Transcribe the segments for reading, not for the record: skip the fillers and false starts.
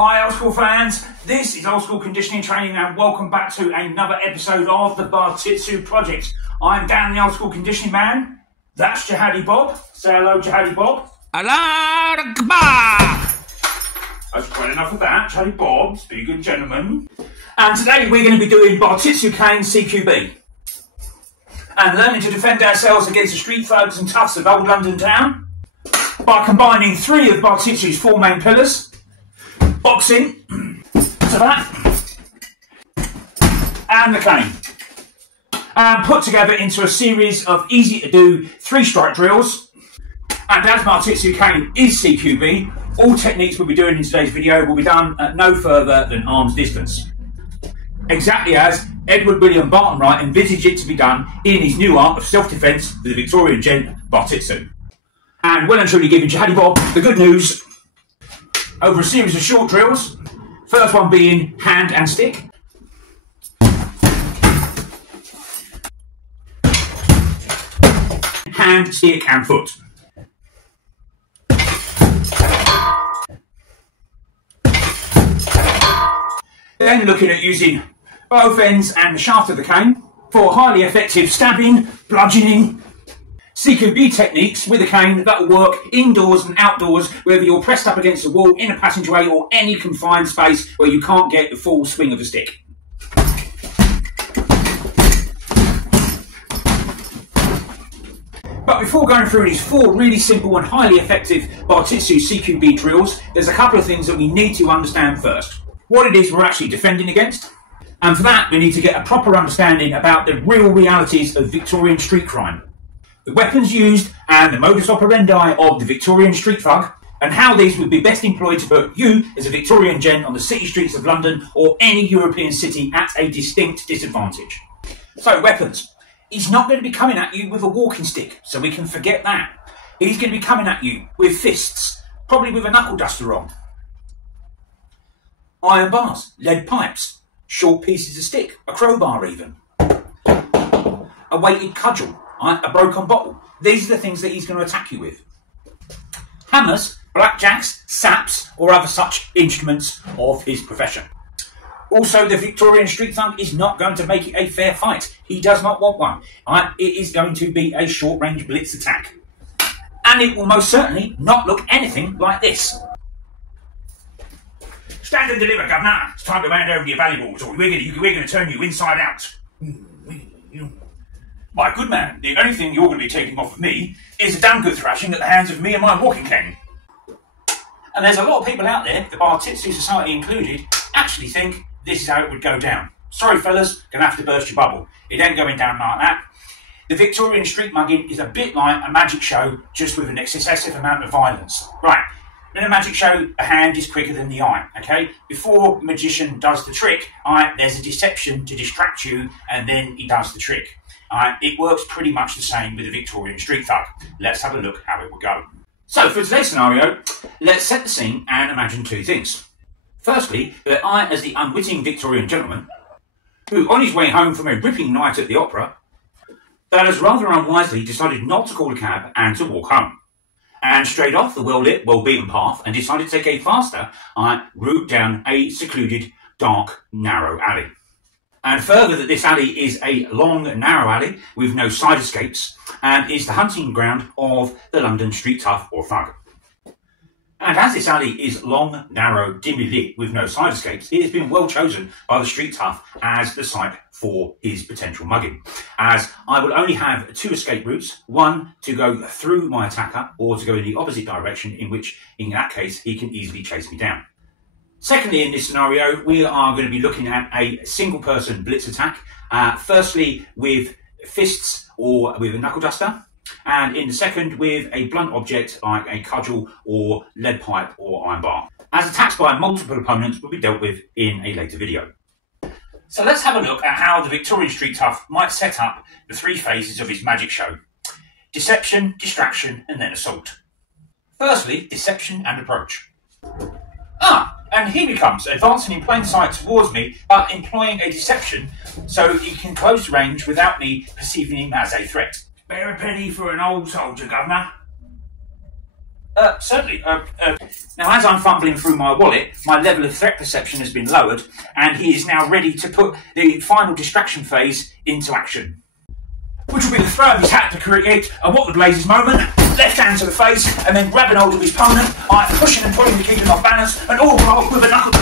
Hi old school fans, this is Old School Conditioning Training and welcome back to another episode of the Bartitsu Project. I'm Dan the Old School Conditioning Man, that's Jihadi Bob. Say hello Jihadi Bob. Allah Akbar! That's quite enough of that, Jihadi Bob, be a good gentleman. And today we're going to be doing Bartitsu Cane CQB. And learning to defend ourselves against the street thugs and toughs of old London town by combining three of Bartitsu's four main pillars. Boxing, to that, and the cane, and put together into a series of easy to do 3-strike drills. And as Bartitsu cane is CQB, all techniques we'll be doing in today's video will be done at no further than arm's distance, exactly as Edward William Barton Wright envisaged it to be done in his new art of self-defence with the Victorian gent Bartitsu. And well and truly giving Jihadi Bob the good news over a series of short drills, first one being hand and stick, hand, stick and foot. Then looking at using both ends and the shaft of the cane for highly effective stabbing, bludgeoning, CQB techniques with a cane that will work indoors and outdoors, whether you're pressed up against a wall, in a passageway or any confined space where you can't get the full swing of a stick. But before going through these four really simple and highly effective Bartitsu CQB drills, there's a couple of things that we need to understand first. What it is we're actually defending against, and for that we need to get a proper understanding about the real realities of Victorian street crime. The weapons used and the modus operandi of the Victorian street thug, and how these would be best employed to put you as a Victorian gent on the city streets of London or any European city at a distinct disadvantage. So weapons. He's not going to be coming at you with a walking stick, so we can forget that. He's going to be coming at you with fists, probably with a knuckle duster on. Iron bars, lead pipes, short pieces of stick, a crowbar even. A weighted cudgel. A broken bottle. These are the things that he's going to attack you with. Hammers, blackjacks, saps, or other such instruments of his profession. Also, the Victorian street thug is not going to make it a fair fight. He does not want one. It is going to be a short-range blitz attack. And it will most certainly not look anything like this. Stand and deliver, governor. It's time to hand over your valuables, or we're going to turn you inside out. My good man, the only thing you're going to be taking off of me is a damn good thrashing at the hands of me and my walking cane. And there's a lot of people out there, the Bartitsu Society included, actually think this is how it would go down. Sorry fellas, gonna have to burst your bubble. It ain't going down like that. The Victorian street mugging is a bit like a magic show, just with an excessive amount of violence. Right, in a magic show, a hand is quicker than the eye, okay? Before the magician does the trick, there's a deception to distract you, and then he does the trick. It works pretty much the same with the Victorian street thug. Let's have a look how it will go. So for today's scenario, let's set the scene and imagine two things. Firstly, that I, as the unwitting Victorian gentleman, who on his way home from a ripping night at the opera, that has rather unwisely decided not to call a cab and to walk home, and straight off the well-lit, well-beaten path and decided to take a faster route down a secluded, dark, narrow alley. And further, that this alley is a long, narrow alley with no side escapes and is the hunting ground of the London street tough or thug. And as this alley is long, narrow, dimly lit with no side escapes, it has been well chosen by the street tough as the site for his potential mugging, as I will only have two escape routes, one to go through my attacker or to go in the opposite direction, in which, in that case, he can easily chase me down. Secondly, in this scenario, we are going to be looking at a single-person blitz attack, firstly with fists or with a knuckle duster, and in the second with a blunt object like a cudgel or lead pipe or iron bar, as attacks by multiple opponents will be dealt with in a later video. So let's have a look at how the Victorian street tough might set up the three phases of his magic show: deception, distraction, and then assault. Firstly, deception and approach. And here he comes, advancing in plain sight towards me, but employing a deception so he can close range without me perceiving him as a threat. Bear a penny for an old soldier, governor. Certainly. Now, as I'm fumbling through my wallet, my level of threat perception has been lowered, and he is now ready to put the final distraction phase into action, which will be the throw of his hat to create a what the blazes moment, left hand to the face, and then grabbing hold of his opponent, pushing and pulling to keep him off balance, and all while with a knuckle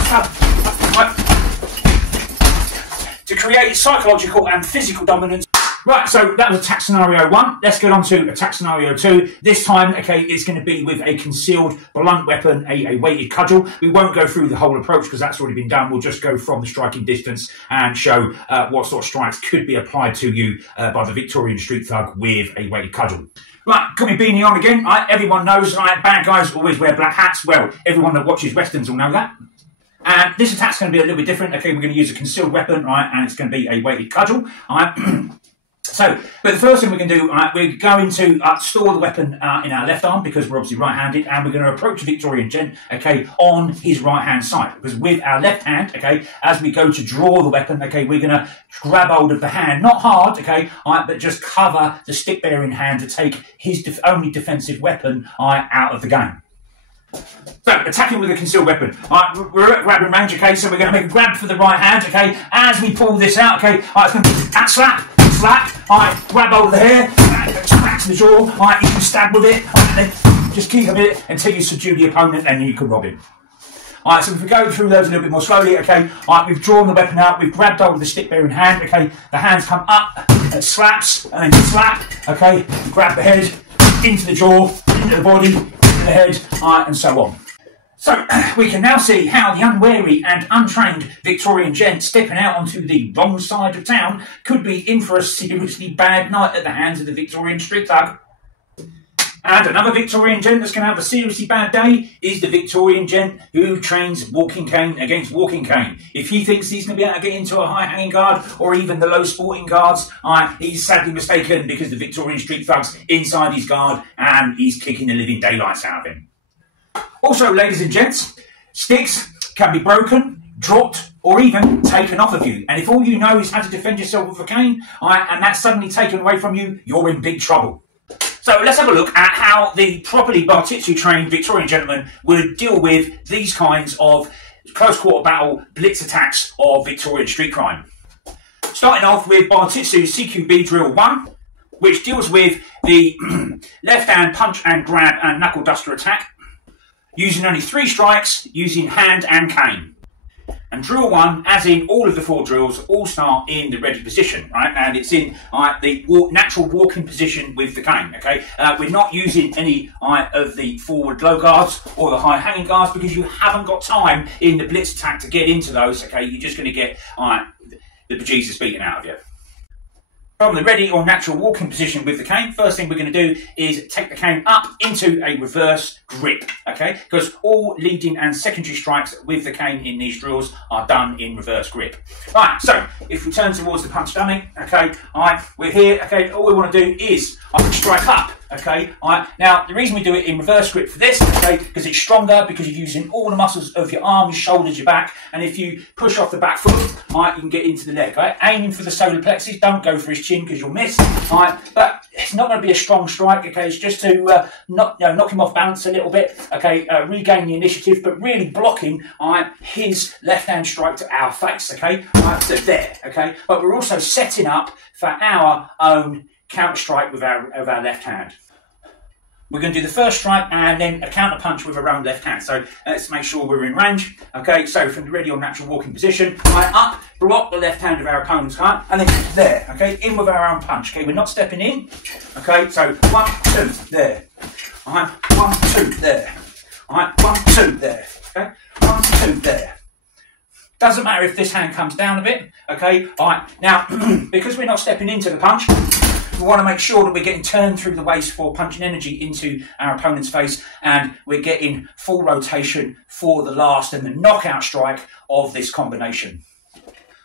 to create psychological and physical dominance. Right, so that was attack scenario 1. Let's get on to attack scenario 2. This time, okay, it's going to be with a concealed blunt weapon, a weighted cudgel. We won't go through the whole approach because that's already been done. We'll just go from the striking distance and show what sort of strikes could be applied to you by the Victorian street thug with a weighted cudgel. Right, got my beanie on again. Everyone knows bad guys always wear black hats. Well, everyone that watches Westerns will know that. And this attack's going to be a little bit different. Okay, we're going to use a concealed weapon, right, and it's going to be a weighted cudgel. So, but the first thing we're going to do, we're going to store the weapon in our left arm because we're obviously right-handed, and we're going to approach the Victorian gent, okay, on his right-hand side. Because with our left hand, okay, as we go to draw the weapon, okay, we're going to grab hold of the hand, not hard, okay, but just cover the stick-bearing hand to take his only defensive weapon out of the game. So, attacking with a concealed weapon. We're at grabbing range, okay, so we're going to make a grab for the right hand, okay. As we pull this out, okay, it's going to be that slap, grab hold of the hair, smack to the jaw, you can stab with it, and then just keep a bit until you subdue the opponent, and you can rob him. So if we go through those a little bit more slowly, okay, we've drawn the weapon out, we've grabbed hold of the stick-bearing hand, okay, the hands come up, and slaps, and then slap, okay, grab the head, into the jaw, into the body, into the head, and so on. So, we can now see how the unwary and untrained Victorian gent stepping out onto the wrong side of town could be in for a seriously bad night at the hands of the Victorian street thug. And another Victorian gent that's going to have a seriously bad day is the Victorian gent who trains walking cane against walking cane. If he thinks he's going to be able to get into a high hanging guard or even the low sporting guards, he's sadly mistaken because the Victorian street thug's inside his guard and he's kicking the living daylights out of him. Also, ladies and gents, sticks can be broken, dropped, or even taken off of you. And if all you know is how to defend yourself with a cane, and that's suddenly taken away from you, you're in big trouble. So let's have a look at how the properly Bartitsu trained Victorian gentleman would deal with these kinds of close quarter battle blitz attacks of Victorian street crime. Starting off with Bartitsu CQB Drill 1, which deals with the left hand punch and grab and knuckle duster attack, using only 3 strikes, using hand and cane. And drill 1, as in all of the 4 drills, all start in the ready position, right? And it's in the natural walking position with the cane, okay? We're not using any of the forward low guards or the high hanging guards because you haven't got time in the blitz attack to get into those, okay? You're just going to get the bejesus beaten out of you. From the ready or natural walking position with the cane, first thing we're going to do is take the cane up into a reverse grip, okay? Because all leading and secondary strikes with the cane in these drills are done in reverse grip. Right, so if we turn towards the punch dummy, okay, we're here, okay, all we want to do is strike up, okay? Now, the reason we do it in reverse grip for this, okay, because it's stronger, because you're using all the muscles of your arm, your shoulders, your back, and if you push off the back foot, you can get into the leg, right? Aiming for the solar plexus, don't go for his chin because you'll miss, but it's not going to be a strong strike, okay? It's just to knock him off balance a little bit, okay? Regain the initiative, but really blocking his left-hand strike to our face, okay? So there, okay? But we're also setting up for our own counter strike with our left hand. We're going to do the first strike and then a counter punch with our own left hand. So let's make sure we're in range. Okay, so from the ready or natural walking position, up, block the left hand of our opponent's hand, and then there, okay, in with our own punch. Okay, we're not stepping in. Okay, so 1, 2, there. 1, 2, there. 1, 2, there. Okay, 1, 2, there. Doesn't matter if this hand comes down a bit. Okay, now because we're not stepping into the punch, we want to make sure that we're getting turned through the waist for punching energy into our opponent's face, and we're getting full rotation for the last and the knockout strike of this combination.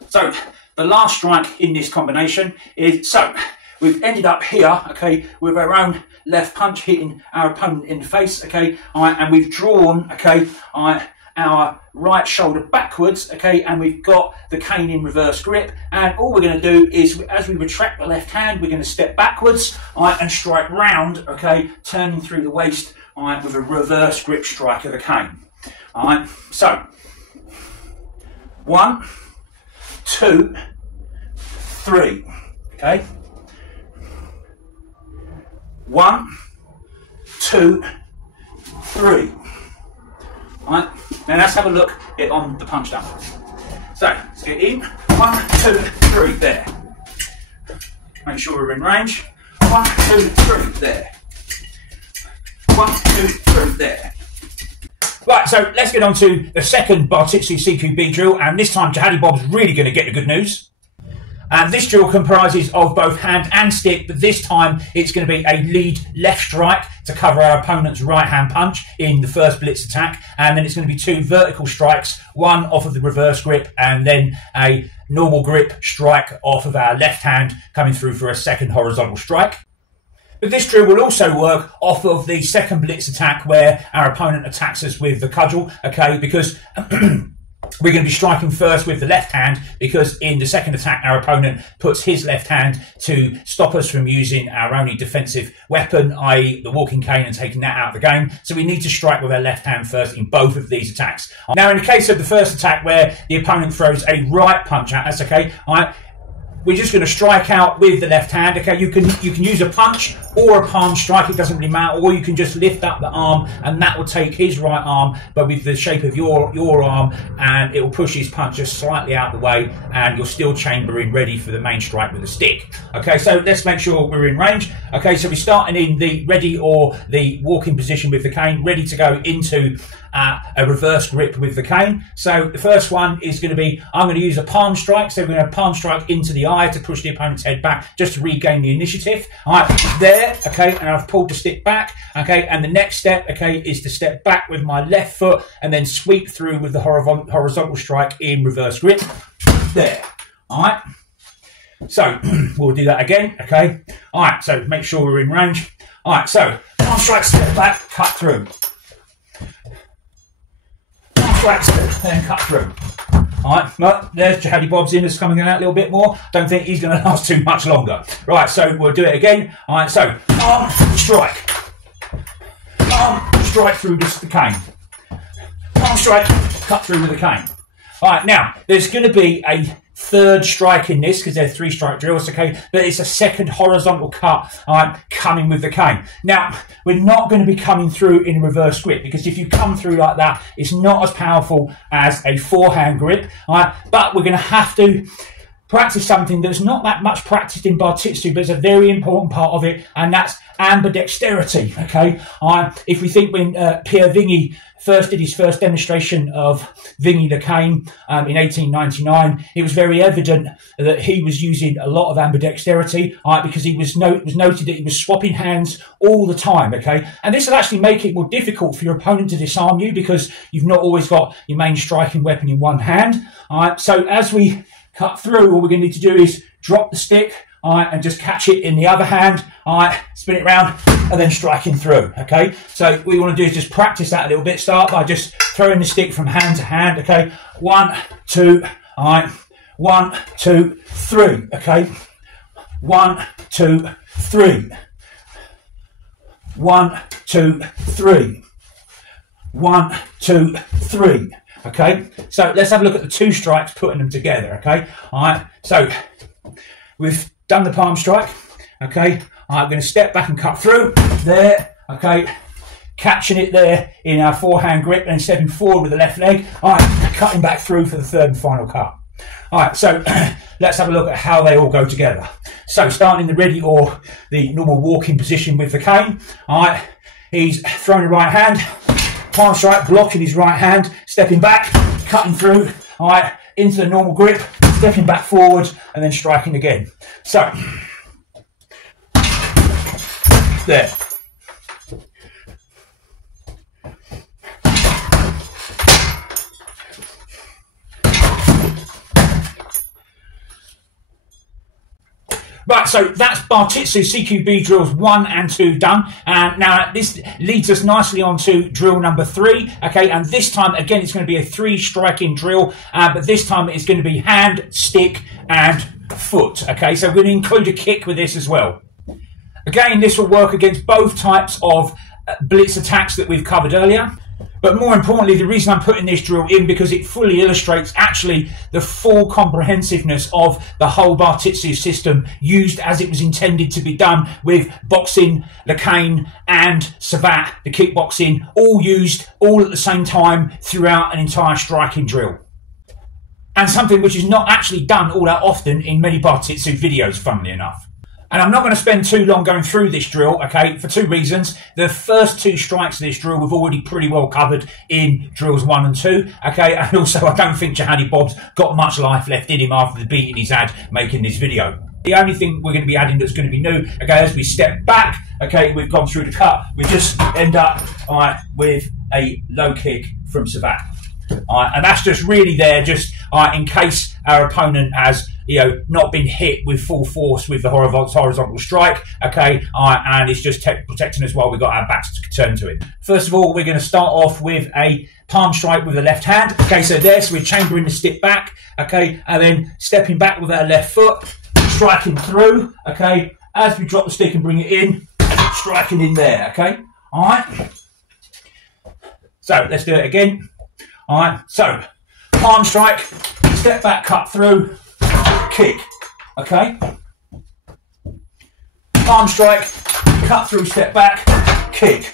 So the last strike in this combination is, so we've ended up here, okay, with our own left punch hitting our opponent in the face, okay, and we've drawn, okay, our our right shoulder backwards, okay, and we've got the cane in reverse grip, and all we're going to do is, as we retract the left hand, we're going to step backwards, all right, and strike round, okay, turning through the waist, all right, with a reverse grip strike of the cane. All right, so 1, 2, 3, okay, 1, 2, 3. All right, now let's have a look on the punch down. So let's get in. 1, 2, 3. There. Make sure we're in range. 1, 2, 3. There. 1, 2, 3. There. Right, so let's get on to the second Bartitsu CQB drill, and this time Jihadi Bob's really going to get the good news. And this drill comprises of both hand and stick, but this time it's going to be a lead left strike to cover our opponent's right hand punch in the first blitz attack, and then it's going to be 2 vertical strikes, one off of the reverse grip and then a normal grip strike off of our left hand coming through for a second horizontal strike. But this drill will also work off of the second blitz attack where our opponent attacks us with the cudgel, okay, because we're going to be striking first with the left hand, because in the second attack our opponent puts his left hand to stop us from using our only defensive weapon, i.e. the walking cane, and taking that out of the game. So we need to strike with our left hand first in both of these attacks. Now in the case of the first attack where the opponent throws a right punch at us, okay, we're just going to strike out with the left hand, okay. You can use a punch or a palm strike, it doesn't really matter, or you can just lift up the arm and that will take his right arm but with the shape of your arm, and it will push his punch just slightly out the way, and you're still chambering ready for the main strike with a stick. Okay, so let's make sure we're in range. Okay, so we're starting in the ready or the walking position with the cane, ready to go into a reverse grip with the cane. So the first one is going to be, I'm going to use a palm strike, so we're going to palm strike into the eye to push the opponent's head back just to regain the initiative. All right, there, okay, and I've pulled the stick back, okay, and the next step, okay, is to step back with my left foot and then sweep through with the horizontal strike in reverse grip. There, all right. So we'll do that again, okay. All right, so make sure we're in range. All right, so palm strike, step back, cut through. Then cut through. Alright, well, there's Jihadi Bob's in, is coming in out a little bit more. Don't think he's going to last too much longer. Right, so we'll do it again. Alright, so arm strike. Arm strike through the cane. Arm strike, cut through with the cane. Alright, now, there's going to be a third strike in this because they're 3 strike drills, okay, but it's a second horizontal cut, coming with the cane. Now, we're not going to be coming through in reverse grip, because if you come through like that, it's not as powerful as a forehand grip, but we're going to have to practice something that's not that much practiced in Bartitsu, but it's a very important part of it, and that's ambidexterity, okay. If we think when Pierre Vingy first did his first demonstration of Vingy the cane in 1899, it was very evident that he was using a lot of ambidexterity, because it was noted that he was swapping hands all the time, okay? And this will actually make it more difficult for your opponent to disarm you, because you've not always got your main striking weapon in one hand. So as we cut through, all we're going to need to do is drop the stick, and just catch it in the other hand, spin it round, and then striking through, okay? So what you want to do is just practice that a little bit. Start by just throwing the stick from hand to hand, okay? 1, 2, 1, 2, 3, okay? 1, 2, 3. 1, 2, 3. 1, 2, 3. Okay, so let's have a look at the 2 strikes, putting them together, okay? Alright, so we've done the palm strike, okay? I'm going to step back and cut through, there, okay? Catching it there in our forehand grip and stepping forward with the left leg, alright, cutting back through for the third and final cut. Alright, so let's have a look at how they all go together. So starting in the ready or the normal walking position with the cane, alright, he's throwing the right hand, palm strike, blocking his right hand, stepping back, cutting through, alright, into the normal grip, stepping back forward, and then striking again. So, there. Right, so that's Bartitsu CQB drills 1 and 2 done. And now this leads us nicely on to drill number 3. Okay, and this time, again, it's going to be a 3 striking drill. But this time it's going to be hand, stick, and foot. Okay, so we're going to include a kick with this as well. Again, this will work against both types of blitz attacks that we've covered earlier. But more importantly, the reason I'm putting this drill in because it fully illustrates actually the full comprehensiveness of the whole Bartitsu system used as it was intended to be done, with boxing, the cane and savate, the kickboxing, all used all at the same time throughout an entire striking drill. And something which is not actually done all that often in many Bartitsu videos, funnily enough. And I'm not going to spend too long going through this drill, okay, for 2 reasons. The first 2 strikes of this drill we've already pretty well covered in drills 1 and 2, okay, and also I don't think Jihadi Bob's got much life left in him after the beating he's had making this video. The only thing we're going to be adding that's going to be new, okay, as we step back, okay, we've gone through the cut, we just end up, with a low kick from savate. And that's just really there just in case our opponent has, not been hit with full force with the horizontal strike, okay, and it's just protecting us while we've got our backs turned to it. First of all, we're going to start off with a palm strike with the left hand. Okay, so so we're chambering the stick back, okay, and then stepping back with our left foot, striking through, okay, as we drop the stick and bring it in, striking in there, okay, all right. So let's do it again. All right, so palm strike, step back, cut through, kick, okay? Palm strike, cut through, step back, kick.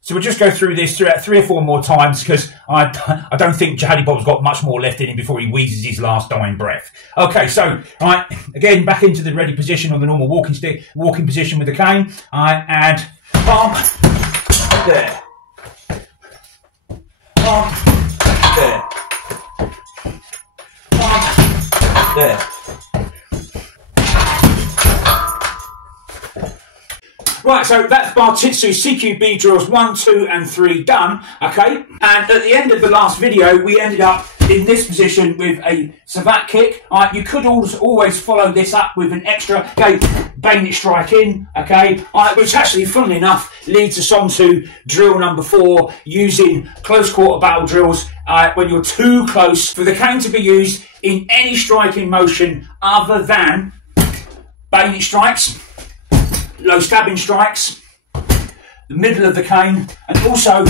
So we'll just go through this 3 or 4 more times because I don't think Jihadi Bob's got much more left in him before he wheezes his last dying breath. Okay, so, all right, again, back into the ready position on the normal walking position with the cane, all right, and palm, there. Palm, there. Palm, there. Right, so that's Bartitsu CQB drills 1, 2 and 3 done, okay? And at the end of the last video, we ended up in this position with a savate kick. You could always follow this up with an extra, okay, bayonet strike in, okay? Which actually, funnily enough, leads us on to drill number 4, using close quarter barrel drills when you're too close for the cane to be used in any striking motion other than bayonet strikes, low stabbing strikes, the middle of the cane, and also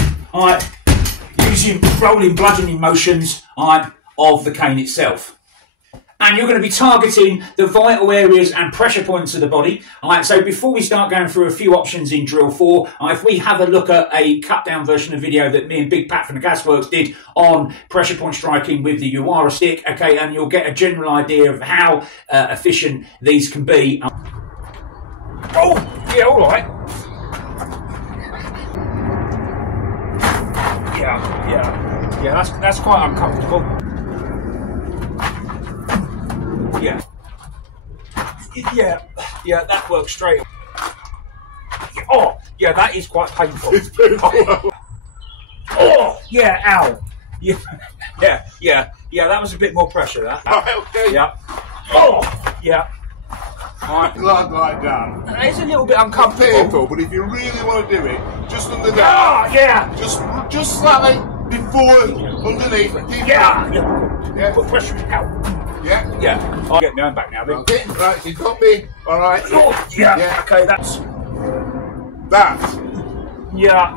using rolling bludgeoning motions of the cane itself. And you're going to be targeting the vital areas and pressure points of the body. So before we start going through a few options in drill 4, if we have a look at a cut down version of video that me and Big Pat from the Gasworks did on pressure point striking with the Uwara stick, okay, and you'll get a general idea of how efficient these can be. Oh, yeah, all right. Yeah, that's quite uncomfortable. Yeah, that works straight. Oh, yeah, that is quite painful. It's painful. Oh, yeah, ow. Yeah, that was a bit more pressure, that. Right, okay. Yeah. Oh, yeah. Like that. It's a little bit uncomfortable. Painful, but if you really want to do it, just under there. Ah, yeah. Just slightly before, underneath. Yeah. Put pressure out. Yeah. I'll get my own back now, then. Okay, right, you got me. All right. Oh, yeah. Okay, that's. Yeah,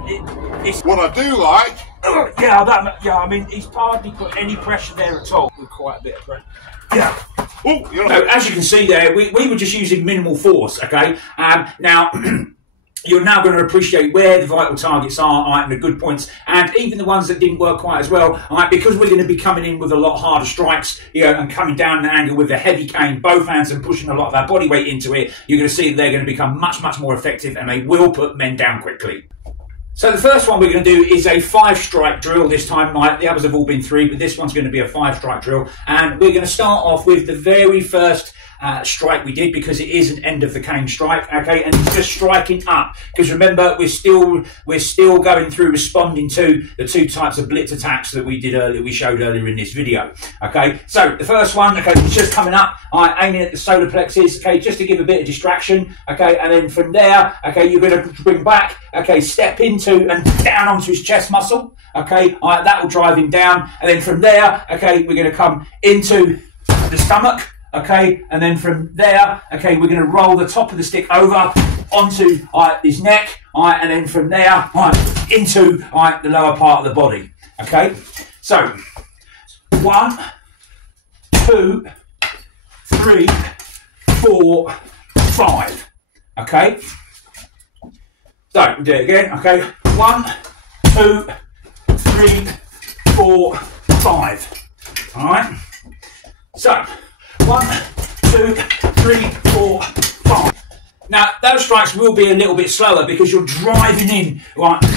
it's. What I do like. I mean, he's hardly put any pressure there at all. With quite a bit of pressure. Yeah. Oh, so, as you can see there, we were just using minimal force, okay? Now, you're now going to appreciate where the vital targets are, and the good points, and even the ones that didn't work quite as well, because we're going to be coming in with a lot harder strikes, and coming down the angle with a heavy cane, both hands, and pushing a lot of our body weight into it. You're going to see that they're going to become much, much more effective, and they will put men down quickly. So the first one we're going to do is a 5-strike drill this time. The others have all been 3, but this one's going to be a 5-strike drill. And we're going to start off with the very first strike we did, because it is an end of the cane strike, okay, and he's just striking up, because remember, we're still going through responding to the two types of blitz attacks that we did earlier, we showed earlier in this video, okay. So the first one, okay, is just coming up, aiming at the solar plexus, okay, just to give a bit of distraction, okay, and then from there, okay, you're going to bring back, okay, step into and down onto his chest muscle, okay, that will drive him down, and then from there, okay, we're going to come into the stomach, okay, and then from there, okay, we're going to roll the top of the stick over onto his neck, and then from there into the lower part of the body, okay. So 1, 2, 3, 4, 5, okay. So we'll do it again, okay. 1, 2, 3, 4, 5. All right. So 1, 2, 3, 4, 5. Now those strikes will be a little bit slower because you're driving in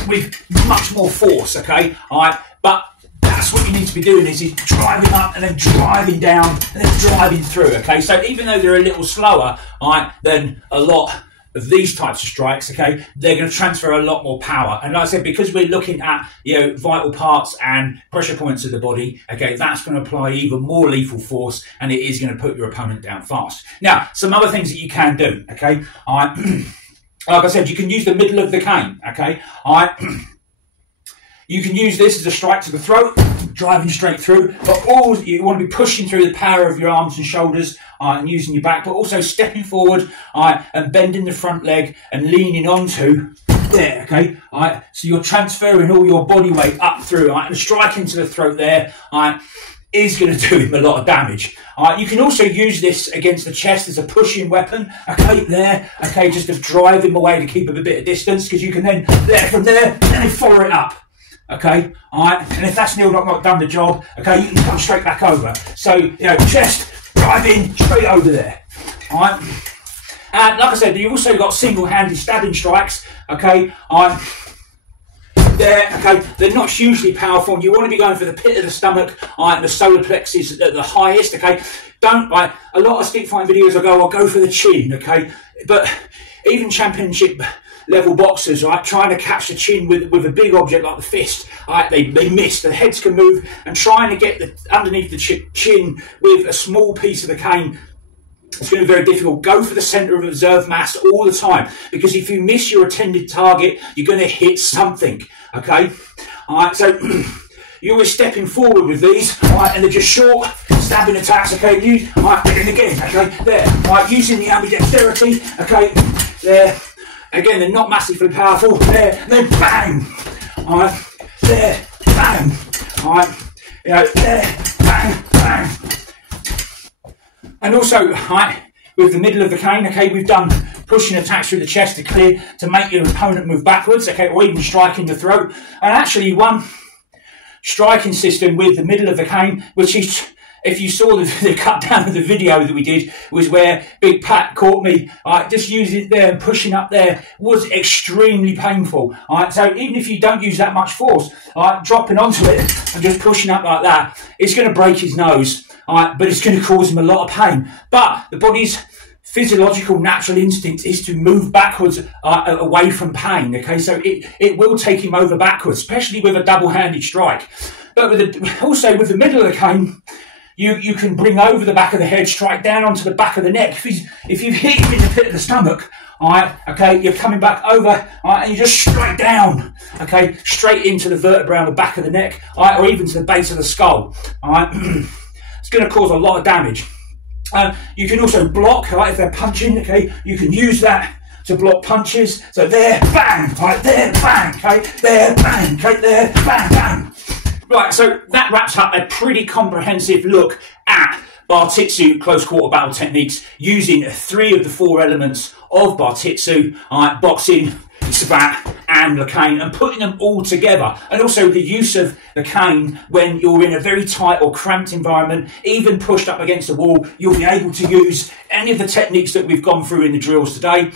with much more force, okay. All right, but that's what you need to be doing, is driving up and then driving down and then driving through, okay. So even though they're a little slower, all right, than a lot of these types of strikes, okay, they're going to transfer a lot more power. And like I said, because we're looking at, you know, vital parts and pressure points of the body, okay, that's going to apply even more lethal force, and it is going to put your opponent down fast. Now, some other things that you can do, okay, all right, like I said, you can use the middle of the cane, okay, all right. You can use this as a strike to the throat, driving straight through, but all you want to be pushing through the power of your arms and shoulders and using your back, but also stepping forward and bending the front leg and leaning onto there, okay? So you're transferring all your body weight up through, and striking to the throat there is going to do him a lot of damage. You can also use this against the chest as a pushing weapon, okay, there, okay, just to drive him away to keep him a bit of distance, because you can then, from there, then follow it up. Okay, all right, and if that's still not done the job, okay, you can come straight back over. So, you know, chest, drive in, straight over there, all right. And like I said, you've also got single-handed stabbing strikes, okay, there, okay, they're not hugely powerful. You want to be going for the pit of the stomach, and the solar plexus at the highest, okay. Don't, a lot of stick fighting videos I'll go for the chin, okay, but even championship level boxers, right, trying to catch the chin with a big object like the fist, right, they miss. The heads can move, and trying to get underneath the chin with a small piece of the cane, it's going to be very difficult. Go for the centre of observed mass all the time, because if you miss your intended target, you're going to hit something, okay? All right, so you're always stepping forward with these, all right, and they're just short stabbing attacks, okay? All right, and again, okay, there, all right, using the ambidexterity, okay, there. Again, they're not massively powerful. There, and then bang. All right, there, bang. All right, you know, there, bang, bang. And also, right, with the middle of the cane, okay, we've done pushing attacks through the chest to make your opponent move backwards, okay, or even striking the throat. And actually, one striking system with the middle of the cane, which is, if you saw the cut down of the video that we did, was where Big Pat caught me just using it there and pushing up there, was extremely painful. So even if you don't use that much force, dropping onto it and just pushing up like that, it's going to break his nose, but it's going to cause him a lot of pain. But the body's physiological natural instinct is to move backwards away from pain, okay? So it will take him over backwards, especially with a double-handed strike. But also with the middle of the cane, you can bring over the back of the head, strike down onto the back of the neck. If you hit him in the pit of the stomach, okay, you're coming back over, and you just strike down, okay, straight into the vertebrae on the back of the neck, or even to the base of the skull, It's going to cause a lot of damage. You can also block, if they're punching, okay, you can use that to block punches. So there, bang, there, bang, okay, there, bang, okay, there, bang, bang. Right, so that wraps up a pretty comprehensive look at Bartitsu close quarter battle techniques using 3 of the 4 elements of Bartitsu, boxing, spat and the cane, and putting them all together. And also the use of the cane when you're in a very tight or cramped environment, even pushed up against a wall, you'll be able to use any of the techniques that we've gone through in the drills today.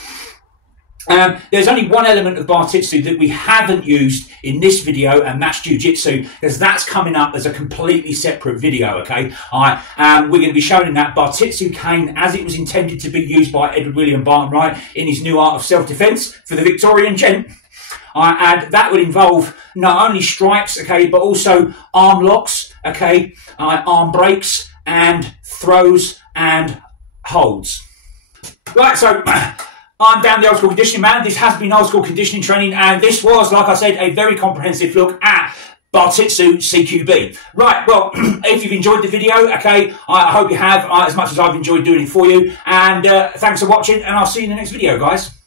There's only one element of Bartitsu that we haven't used in this video, and that's Jiu-Jitsu, because that's coming up as a completely separate video, okay? We're going to be showing that Bartitsu cane as it was intended to be used by Edward William Barton Wright in his new art of self-defence for the Victorian gent. And that would involve not only strikes, okay, but also arm locks, okay, arm breaks, and throws and holds. Right, so I'm Dan, the Old School Conditioning Man. This has been Old School Conditioning Training, and this was, like I said, a very comprehensive look at Bartitsu CQB. Right, well, if you've enjoyed the video, okay, I hope you have, as much as I've enjoyed doing it for you. And thanks for watching, and I'll see you in the next video, guys.